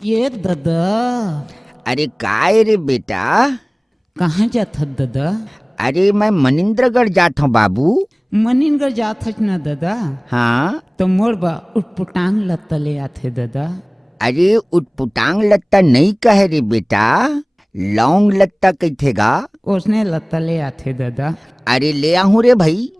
ये दादा अरे काय रे बेटा। कहाँ जात हत दादा? अरे मैं मनिंद्रगढ़ जात हूँ बाबू। मनिनगर जात हच ना दादा? हाँ। तो मोर बा उटपुटांग लत्ता ले आथे दादा। अरे उटपुटांग लत्ता नहीं कहे रे बेटा, लौंग लत्ता कहथेगा। उसने लत्ता ले आथे दादा। अरे ले आहूँ रे भाई।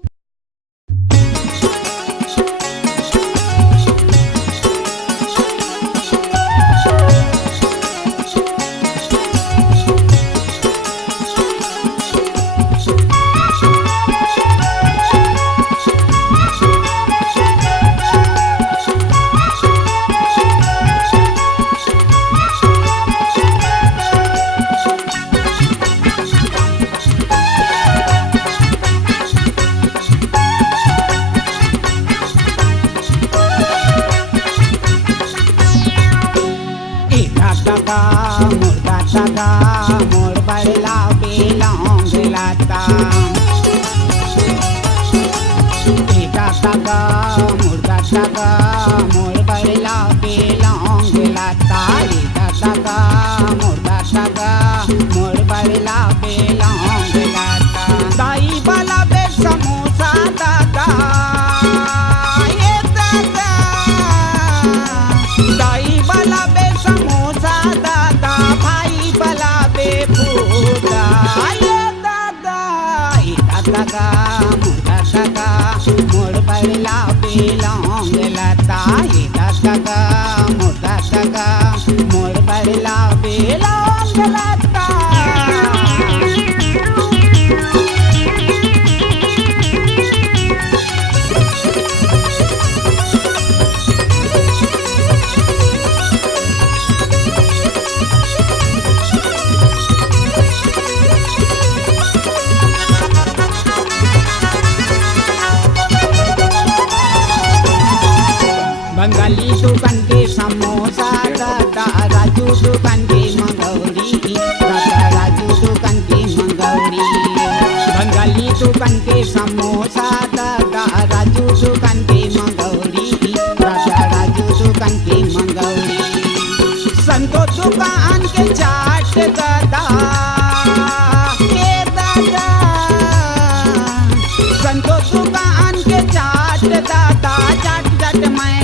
मोर बड़ला बेलौंग लता मुर्गा तगा मोर बड़ला बेलौंग लता मुर्गा तगा मोर बड़ला बेलौंग लता दही वाला बे समोसा दादा ये दादा दही वाला बे समोसा दादा भाई वाला बे फूटा ये दादा मुर्गा तगा मोर बड़ला बेलौंग लता ये दादा मुर्गा तगा मोर बड़ला बेलौंग लता बंगाली दुकान के समोसा दादा राजू दुकान के मंगौरी दादा राजू दुकान के मंगौरी बंगाली दुकान के समोसा दादा राजू दुकान के मंगौरी दादा राजू दुकान के मंगौरी संतो दुकान के चाट दादा ये दादा संतो दुकान के चाट दादा चाट चाट मैं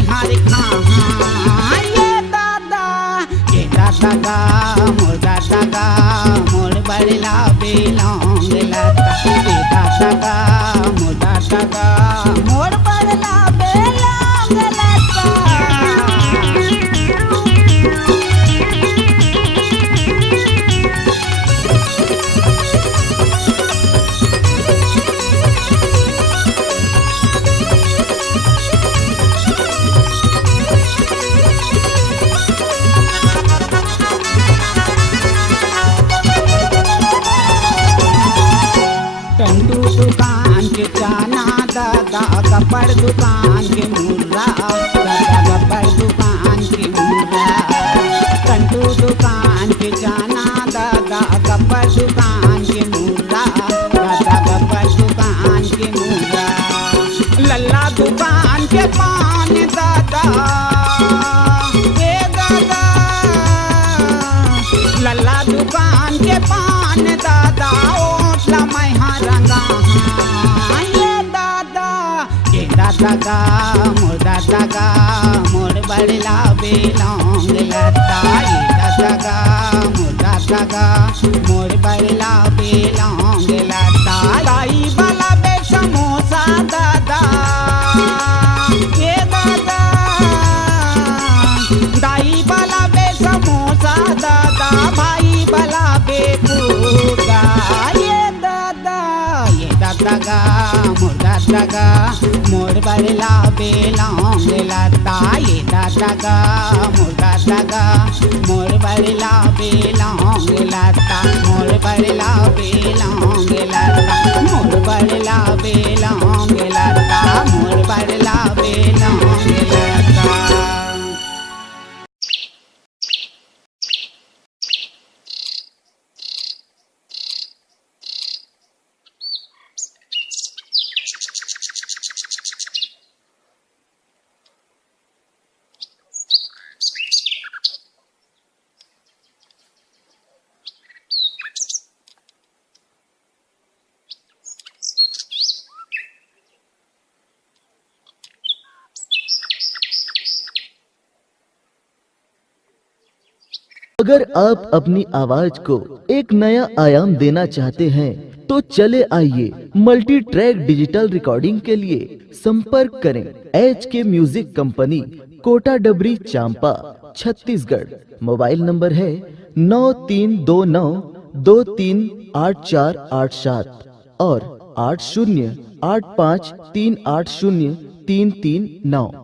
मोर बड़ला बेलौंग लता मोर बड़ला बेलौंग लता टंडू दुकान के चाना दादा कपड़ दुकान के मुर्रा दादा कपड़ दुकान के मुर्रा टंडू दुकान के चाना दादा कपड़ दुकान के मुर्रा दादा कपड़ दुकान के मुर्रा लल्ला दुकान के पान दादा ये दादा लल्ला दुकान के पान दादा ओटला मैं रंगा ये दादा मोर बड़ला बेलौंग लता ये दादा मोर बड़ला बेलौंग लता लाई वाला बे समोसा दादा ये दादा दाई वाला बे समोसा दादा भाई वाला बे फूटा ये दादा मोर बड़ला बेलौंग लता ये दादा मोर बड़ला बेलौंग लता मोर बड़ला बेलौंग लता मोर बड़ला बेलौंग लता मोर बड़ला बेलौंग लता अगर आप अपनी आवाज को एक नया आयाम देना चाहते हैं तो चले आइए मल्टी ट्रैक डिजिटल रिकॉर्डिंग के लिए संपर्क करें HK म्यूजिक कंपनी, कोटा डबरी, चांपा, छत्तीसगढ़। मोबाइल नंबर है 9329238487 और 8085380339।